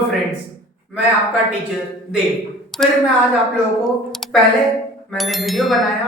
Hello friends, मैं आपका teacher देव। फिर मैं आज आप लोगों को पहले मैंने वीडियो बनाया,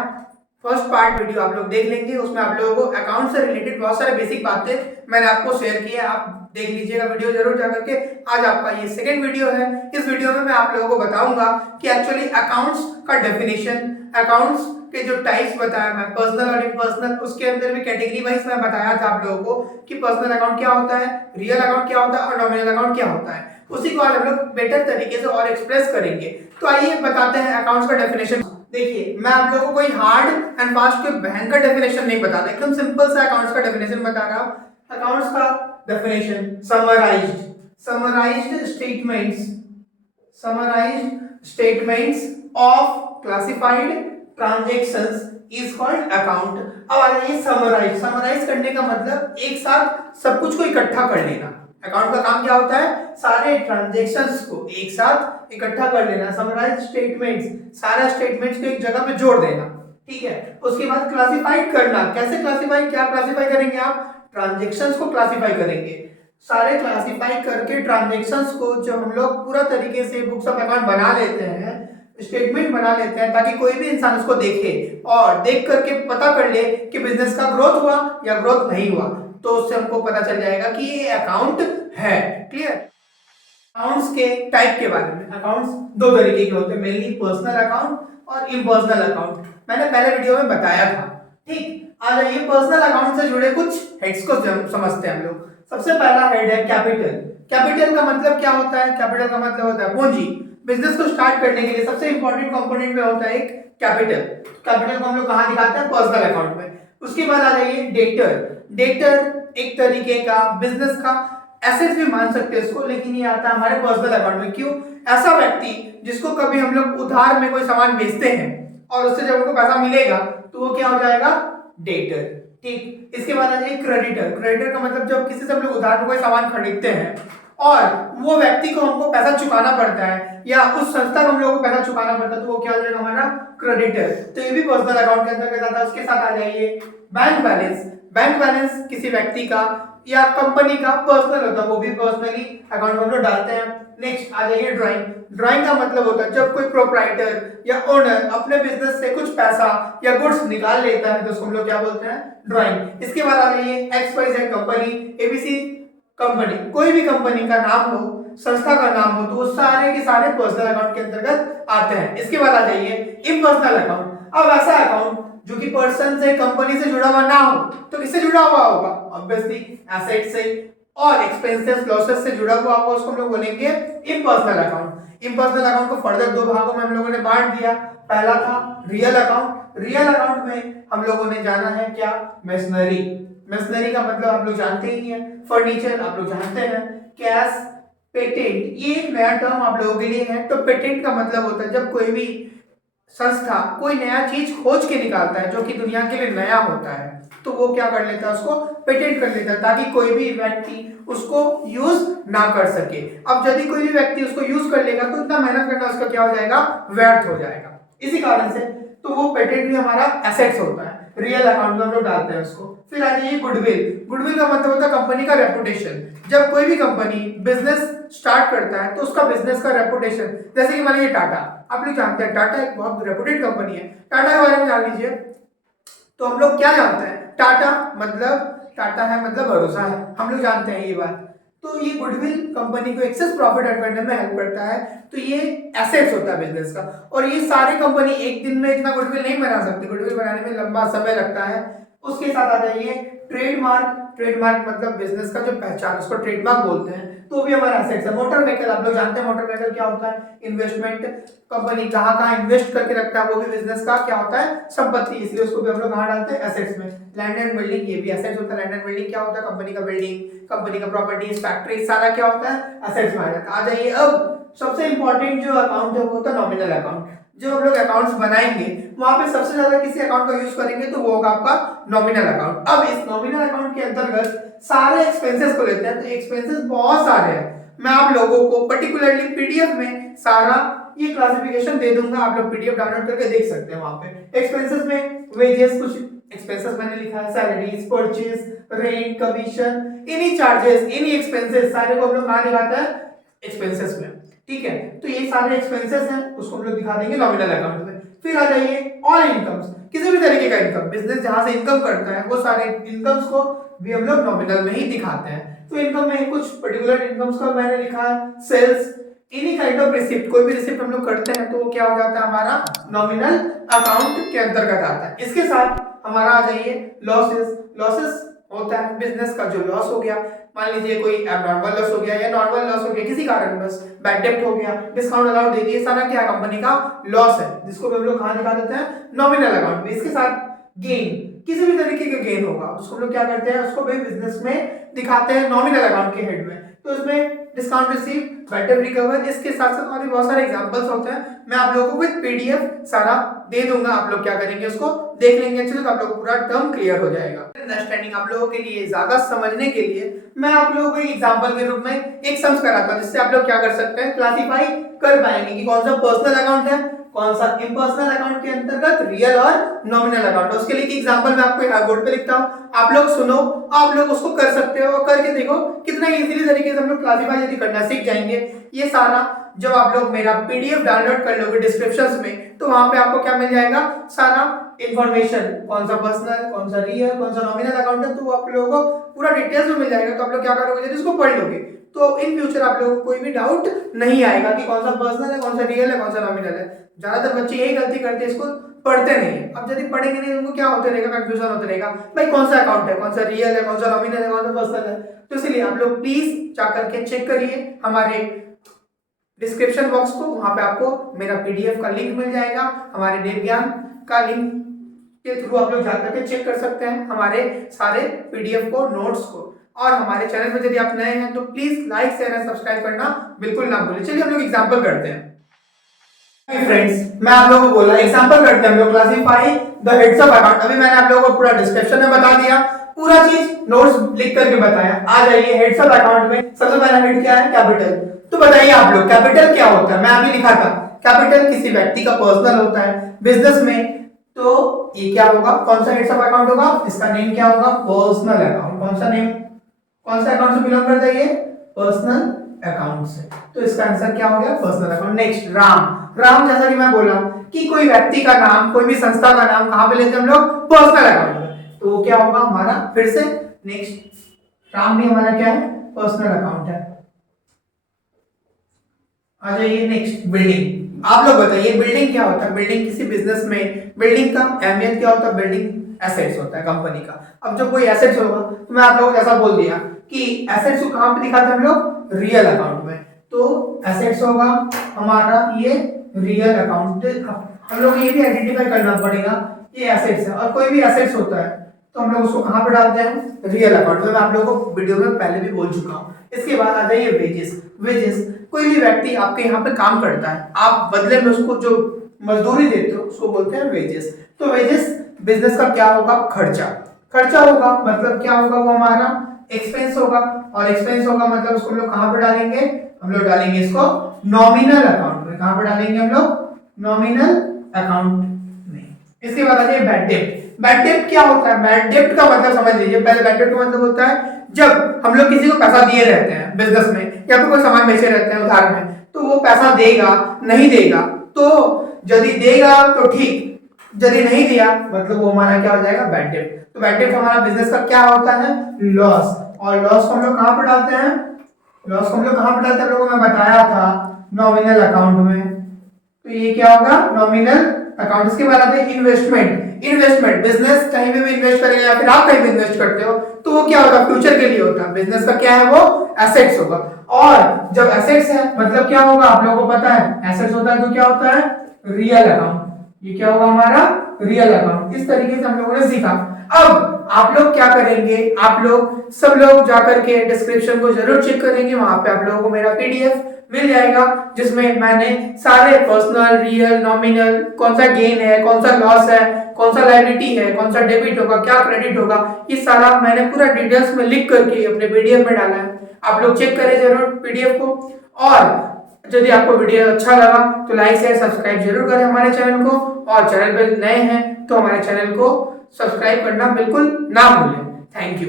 फर्स्ट पार्ट वीडियो आप लोग देख लेंगे। उसमें आप लोगों को अकाउंट से रिलेटेड बहुत सारे बेसिक बातें मैंने आपको शेयर की है, आप देख लीजिएगा वीडियो जरूर जाकर के। आज आपका ये सेकंड वीडियो है। इस वीडियो में मैं आप लोगों को बताऊंगा कि एक्चुअली अकाउंट्स का डेफिनेशन, अकाउंट्स के जो टाइप्स बताया मैं, पर्सनल और इम्पर्सनल, उसके अंदर भी कैटेगरी वाइज मैं बताया था आप लोगों को कि पर्सनल अकाउंट क्या होता है, रियल अकाउंट क्या होता है और नॉमिनल अकाउंट क्या होता है। उसी को आज हम लोग बेटर तरीके से और एक्सप्रेस करेंगे। तो आइए बताते हैं अकाउंट्स का डेफिनेशन। देखिए, मैं आप लोगों को कोई हार्ड एंड फास्ट कोई भयंकर डेफिनेशन नहीं बताता, एकदम सिंपल सा अकाउंट्स का डेफिनेशन बता रहा हूं। अकाउंट्स का definition summarised statements of classified transactions is called account. अब आ जाइए समराइज करने का मतलब एक साथ सब कुछ को इकट्ठा कर लेना। अकाउंट का काम क्या होता है? सारे ट्रांजैक्शंस को एक साथ इकट्ठा कर लेना। समराइज स्टेटमेंट्स, सारे स्टेटमेंट्स को एक जगह पे जोड़ देना, ठीक है। उसके बाद क्लासिफाइड करना, कैसे क्लासिफाई, क्या क्लासिफाई करेंगे आप? ट्रांजैक्शंस को क्लासिफाई करेंगे। सारे क्लासिफाई करके ट्रांजैक्शंस को जब हम लोग पूरा तरीके से बुक्स ऑफ अकाउंट बना लेते हैं, स्टेटमेंट बना लेते हैं, ताकि कोई भी इंसान उसको देखे और देख करके पता कर ले कि बिजनेस का ग्रोथ हुआ या ग्रोथ नहीं हुआ, तो उससे हमको पता चल जाएगा कि ये अकाउंट है। क्लियर? अकाउंट्स के टाइप के बारे में, अकाउंट्स दो तरीके के होते हैं, मेनली पर्सनल अकाउंट और इम्पर्सनल अकाउंट। मैंने पहले वीडियो में बताया था, ठीक। आ जाइए पर्सनल अकाउंट से जुड़े कुछ हेड्स को समझते हैं हम लोग। सबसे पहला हेड है कैपिटल। कैपिटल का मतलब क्या होता है? कैपिटल का मतलब होता है पूंजी। बिजनेस को स्टार्ट करने के लिए सबसे इंपॉर्टेंट कंपोनेंट में होता है एक कैपिटल। कैपिटल को हम लोग कहां दिखाते हैं? पर्सनल अकाउंट में। उसके बाद आ जाइए डेटर। डेटर एक तरीके का बिजनेस का एसेट्स भी मान सकते हैं इसको, लेकिन ये आता है हमारे पर्सनल अकाउंट में। क्यों? ऐसा व्यक्ति जिसको कभी हम लोग उधार में कोई सामान बेचते हैं और उससे जब हमको पैसा मिलेगा तो वो क्या हो जाएगा? डेटर, ठीक। इसके बाद आ जाइए क्रेडिटर। क्रेडिटर का मतलब जब किसी से हम लोग उधार में कोई सामान खरीदते हैं और वो व्यक्ति को हमको पैसा चुकाना पड़ता है या उस संस्था को हम लोगों को पैसा चुकाना पड़ता है, तो वो क्या हो जाएगा? हमारा क्रेडिटर। तो ये भी पर्सनल अकाउंट के अंतर्गत आता है। उसके साथ आ जाइए बैंक बैलेंस। बैंक बैलेंस किसी व्यक्ति का या कंपनी का पर्सनल होता है, वो भी पर्सनली अकाउंट में हम लोग डालते हैं। नेक्स्ट आ जाइए ड्राइंग। ड्राइंग का मतलब होता है जब कोई प्रोप्राइटर या ओनर अपने बिजनेस से कुछ पैसा या गुड्स निकाल लेता है तो उसको हम लोग क्या बोलते हैं? ड्राइंग। इसके बाद आ जाइए XYZ कंपनी, ABC कंपनी, कोई भी कंपनी का नाम हो, संस्था का नाम हो, तो वो सारे के सारे पर्सनल अकाउंट के अंतर्गत आते हैं। इसके बाद आ जाइए इम्पर्सनल अकाउंट। अब ऐसा अकाउंट जो कि पर्सन से, कंपनी से जुड़ा हुआ ना हो, तो किससे जुड़ा हुआ होगा? ऑब्वियसली एसेट से और एक्सपेंसेस लॉसेस से जुड़ा हुआ होगा, उसको हम लोग बोलेंगे इम्पर्सनल अकाउंट। इम्पर्सनल अकाउंट को फर्दर दो भागों में हम लोगों ने बांट दिया। पहला था रियल अकाउंट। रियल अकाउंट में हम लोगों ने जाना है क्या? मशीनरी। मशीनरी का मतलब आप लोग जानते ही हैं, फर्नीचर आप लोग जानते हैं, कैश, पेटेंट, ये एक नया टर्म आप लोगों के लिए है। तो पेटेंट का मतलब होता है जब कोई भी संस्था कोई नया चीज खोज के निकालता है जो कि दुनिया के लिए नया होता है, तो वो क्या कर लेता है? उसको पेटेंट कर लेता है, ताकि कोई भी व्यक्ति उसको यूज ना कर सके। अब यदि कोई भी व्यक्ति उसको यूज कर लेगा तो इतना मेहनत करना उसका क्या हो जाएगा? व्यर्थ हो जाएगा। इसी कारण से तो वो पेटेंट भी हमारा एसेट्स होता है, रियल अकाउंट में हम लोग डालते हैं उसको। फिर आ जाइए गुडविल। गुडविल का मतलब होता है कंपनी का रेपुटेशन। जब कोई भी कंपनी बिजनेस स्टार्ट करता है तो उसका बिजनेस का रेपुटेशन, जैसे कि मान लीजिए टाटा, आप लोग जानते हैं टाटा एक बहुत रेपुटेड कंपनी है, टाटा के बारे में जान लीजिए। तो हम लोग क्या जानते हैं? टाटा है मतलब भरोसा है, हम लोग जानते हैं ये बात। तो ये गुडविल कंपनी को एक्सेस प्रॉफिट अर्न करने में हेल्प करता है। तो ये एसेट्स होता है बिजनेस का। और ये सारी कंपनी एक दिन में इतना गुडविल नहीं बना सकती, गुडविल बनाने में लंबा समय लगता है। उसके साथ आ जाइए ट्रेडमार्क। ट्रेडमार्क मतलब बिजनेस का जो पहचान, उसको ट्रेडमार्क बोलते हैं, तो भी हमारा एसेट्स है। मोटर व्हीकल आप लोग जानते हैं, मोटर व्हीकल क्या होता है? इन्वेस्टमेंट। कंपनी कहाँ कहाँ इन्वेस्ट करके रखता है, वो भी बिजनेस का क्या होता है? संपत्ति, इसलिए उसको भी हम लोग कहाँ डालते हैं? एसेट्स में। लैंड एंड बिल्डिंग, ये भी एसेट्स होता है। लैंड एंड बिल्डिंग क्या होता है? कंपनी का बिल्डिंग, कंपनी का प्रॉपर्टी, फैक्ट्री, सारा क्या होता है? एसेट्स में आ जाता है। आ जाइए अब सबसे इंपॉर्टेंट जो अकाउंट है वो होता है नॉमिनल अकाउंट। जो हम लोग अकाउंट्स बनाएंगे वहां पे सबसे ज्यादा किसी अकाउंट का यूज करेंगे तो वो होगा आपका नॉमिनल अकाउंट। अब इस नॉमिनल अकाउंट के अंतर्गत सारे एक्सपेंसेस को लेते हैं, तो एक्सपेंसेस बहुत सारे हैं। मैं आप लोगों को पर्टिकुलरली पीडीएफ में सारा ये क्लासिफिकेशन दे दूंगा, आप लोग पीडीएफ डाउनलोड करके देख सकते हैं। वहां पे एक्सपेंसेस में वेजेस, कुछ एक्सपेंसेस मैंने लिखा है, salaries, purchase, rent, commission, any charges, any expenses, सारे को हम लोग कहां दिखाते हैं? एक्सपेंसेस में, ठीक है। तो ये सारे एक्सपेंसेस हैं, उसको हम लोग दिखा देंगे नॉमिनल अकाउंट में। फिर आ जाइए ऑल इनकम्स, किसी भी तरीके का इनकम, बिजनेस जहां से इनकम करता है वो सारे इनकम्स को भी हम लोग नॉमिनल में ही दिखाते हैं। तो इनकम में कुछ पर्टिकुलर इनकम्स का मैंने लिखा है, sales, any kind of receipt, कोई भी रिसिप्ट हम लोग करते हैं तो वो क्या हो जाता है, हमारा नॉमिनल अकाउंट के अंतर्गत आता है। इसके साथ हमारा आ जाइए लॉसेस। लॉसेस होता है बिजनेस का जो लॉस हो गया, मान लीजिए कोई एबनॉर्मल लॉस हो गया या नॉर्मल लॉस हो गया किसी कारण, बस बैड डेब्ट हो गया, डिस्काउंट अलाउड दे दिए, सारा क्या कंपनी का लॉस है, जिसको हम लोग कहां दिखा देते हैं, नॉमिनल अकाउंट में। इसके साथ गेन, किसी भी तरीके का गेन होगा उसको हम लोग क्या करते हैं, उसको भी बिजनेस में दिखाते हैं नॉमिनल अकाउंट के हेड में। तो उसमें डिस्काउंट रिसीव, बैड डेब्ट रिकवर, इसके साथ साथ और भी बहुत सारे एग्जांपल्स होते हैं। मैं आप लोगों को विद पीडीएफ सारा दे दूंगा, आप लोग क्या करेंगे, उसको देख लेंगे अच्छे से, तो आप लोगों को पूरा टर्म क्लियर हो जाएगा। अंडरस्टैंडिंग आप लोगों के लिए ज्यादा समझने के लिए मैं आप लोगों को एक एग्जांपल के रूप में एक सम्स कराता हूं, जिससे आप लोग क्या कर सकते हैं, क्लासिफाई कर पाएंगे कि कौन सा पर्सनल अकाउंट है, कौन सा इम्पर्सनल अकाउंट के अंतर्गत रियल और नॉमिनल अकाउंट है। उसके लिए एक एग्जांपल मैं आपको यहाँ बोर्ड पे लिखता हूँ, आप लोग सुनो, आप लोग उसको कर सकते हो, करके देखो कितना इजीली तरीके से हम लोग क्लासिफाई यदि करना सीख जाएंगे। ये सारा जब आप लोग मेरा पीडीएफ डाउनलोड कर लोगे डिस्क्रिप्शन में, तो वहां पे आपको क्या मिल जाएगा, सारा इंफॉर्मेशन, कौन सा पर्सनल, कौन सा रियल, कौन सा नॉमिनल अकाउंट है, तो वो आप लोगों को पूरा डिटेल्स में मिल जाएगा। तो आप लोग क्या करोगे, यदि इसको पढ़ लोगे तो इन फ्यूचर आप लोगों को कोई भी डाउट नहीं आएगा कि कौन सा पर्सनल है, कौन सा रियल है, कौन सा नॉमिनल है। ज्यादातर बच्चे यही गलती करते हैं, इसको पढ़ते नहीं है। अब यदि पढ़ेंगे नहीं, उनको क्या होते रहेगा, कंफ्यूजन होता रहेगा, भाई कौन सा अकाउंट है, कौन सा रियल है, कौन सा नॉमिनल है, कौन सा पर्सनल है। तो इसलिए आप लोग प्लीज जाकर के चेक करिए हमारे डिस्क्रिप्शन बॉक्स को, वहां पे आपको मेरा पीडीएफ का लिंक मिल जाएगा, हमारे देव ज्ञान का लिंक के थ्रू आप लोग जाकर के चेक कर सकते हैं हमारे सारे पीडीएफ को, नोट्स को। और हमारे चैनल पर यदि आप नए हैं तो please like share and subscribe करना बिल्कुल ना भूलें। चलिए हम लोग एग्जांपल करते हैं। फ्रेंड्स, मैं आप लोगों को बोला एग्जांपल करते हैं हम लोग, classify the heads of account. अभी मैंने आप लोगों को पूरा डिस्क्रिप्शन में बता दिया, पूरा चीज नोट्स लिख करके बताया। आ जाइए हेड्स ऑफ अकाउंट में, सबसे पहला हेड क्या है, कैपिटल। तो बताइए आप लोग कैपिटल क्या होता है, मैं अभी लिखा था कैपिटल किसी व्यक्ति का पर्सनल होता है बिजनेस में। तो ये क्या होगा, कौन सा हेड्स ऑफ अकाउंट होगा, इसका नेम क्या होगा, पर्सनल अकाउंट। कौन सा नेम, कौन सा अकाउंट से बिलोंग करता है ये, पर्सनल अकाउंट से। तो इसका आंसर क्या हो गया, personal account. Next Ram. Ram जैसा कि मैं बोला कि कोई व्यक्ति का नाम, कोई भी संस्था का नाम कहां पे लेते हैं हम लोग, पर्सनल अकाउंट में। तो वो क्या होगा हमारा, फिर से नेक्स्ट राम भी हमारा क्या है, पर्सनल अकाउंट है। आ जाइए नेक्स्ट बिल्डिंग। आप लोग बताइए बिल्डिंग क्या होता है, बिल्डिंग किसी बिजनेस में बिल्डिंग का अहमियत क्या होता है, बिल्डिंग एसेट्स होता है कंपनी का। अब जब कोई एसेट्स होगा तो मैं आप लोगों को ऐसा बोल दिया कि एसेट्स को कहां पे दिखाते हैं हम लोग, रियल अकाउंट में। तो एसेट्स होगा हमारा ये रियल अकाउंट। हम लोग ये भी आइडेंटिफाई करना पड़ेगा ये एसेट्स है, और कोई भी एसेट्स होता है तो हम लोग उसको कहां पे डालते हैं, रियल अकाउंट में। मैं आप लोगों को वीडियो में पहले भी बोल चुका हूं। इसके बाद आ जाइए वेजेस। वेजेस, कोई भी व्यक्ति आपके यहाँ पे काम करता है, आप बदले में उसको जो मजदूरी देते हो उसको बोलते हैं वेजेस। तो वेजेस बिजनेस का क्या होगा, खर्चा। खर्चा होगा मतलब क्या होगा, वो हमारा एक्सपेंस होगा, और एक्सपेंस होगा मतलब उसको हम लोग कहां पे डालेंगे, हम लोग डालेंगे इसको नॉमिनल अकाउंट में। कहां पे डालेंगे हम लोग, नॉमिनल अकाउंट में। इसके बाद आ जाइए बैड डेब्ट। बैड डेब्ट क्या होता है, बैड डेब्ट का मतलब समझ लीजिए पहले। बैड डेब्ट का मतलब होता है जब हम लोग किसी को पैसा दिए रहते हैं बिजनेस में, या फिर कोई सामान बेचे रहते हैं उधार में, तो वो पैसा देगा नहीं देगा, तो यदि देगा तो ठीक, यदि नहीं दिया मतलब वो हमारा क्या हो जाएगा, बैड डेब्ट। तो बैड डेब्ट हमारा बिजनेस का क्या होता है, लॉस। और लॉस को हम लोग कहां पे डालते हैं, लॉस को हम लोग कहां पे डालते हैं, लोगों को मैं बताया था नॉमिनल अकाउंट में। तो ये क्या होगा, नॉमिनल अकाउंट। इसके बाद आते हैं इन्वेस्टमेंट। इन्वेस्टमेंट, बिजनेस कहीं भी इन्वेस्ट करेगा या फिर आप कहीं भी इन्वेस्ट करते हो तो वो क्या होता है, फ्यूचर के लिए होता है। बिजनेस का क्या है, वो एसेट्स होगा। और जब एसेट्स है मतलब क्या होगा, आप लोगों को पता है एसेट्स होता है तो क्या होता है, रियल अकाउंट। ये क्या होगा हमारा, रियल अकाउंट। इस तरीके से हम लोगों ने सीखा। अब आप लोग क्या करेंगे, आप लोग सब लोग जाकर के डिस्क्रिप्शन को जरूर चेक करेंगे, वहां पे आप लोगों को मेरा पीडीएफ मिल जाएगा, जिसमें मैंने सारे पर्सनल, रियल, नॉमिनल, कौन सा गेन है, कौन सा लॉस है, कौन सा लायबिलिटी है, कौन सा डेबिट होगा, क्या क्रेडिट होगा, ये सारा मैंने पूरा डिटेल्स में लिख करके अपने पीडीएफ में डाला है। आप लोग चेक करें जरूर पीडीएफ को। और यदि आपको वीडियो अच्छा लगा तो लाइक शेयर सब्सक्राइब जरूर करें हमारे चैनल को, और चैनल पर नए हैं तो हमारे चैनल को सब्सक्राइब करना बिल्कुल ना भूलें। Thank you.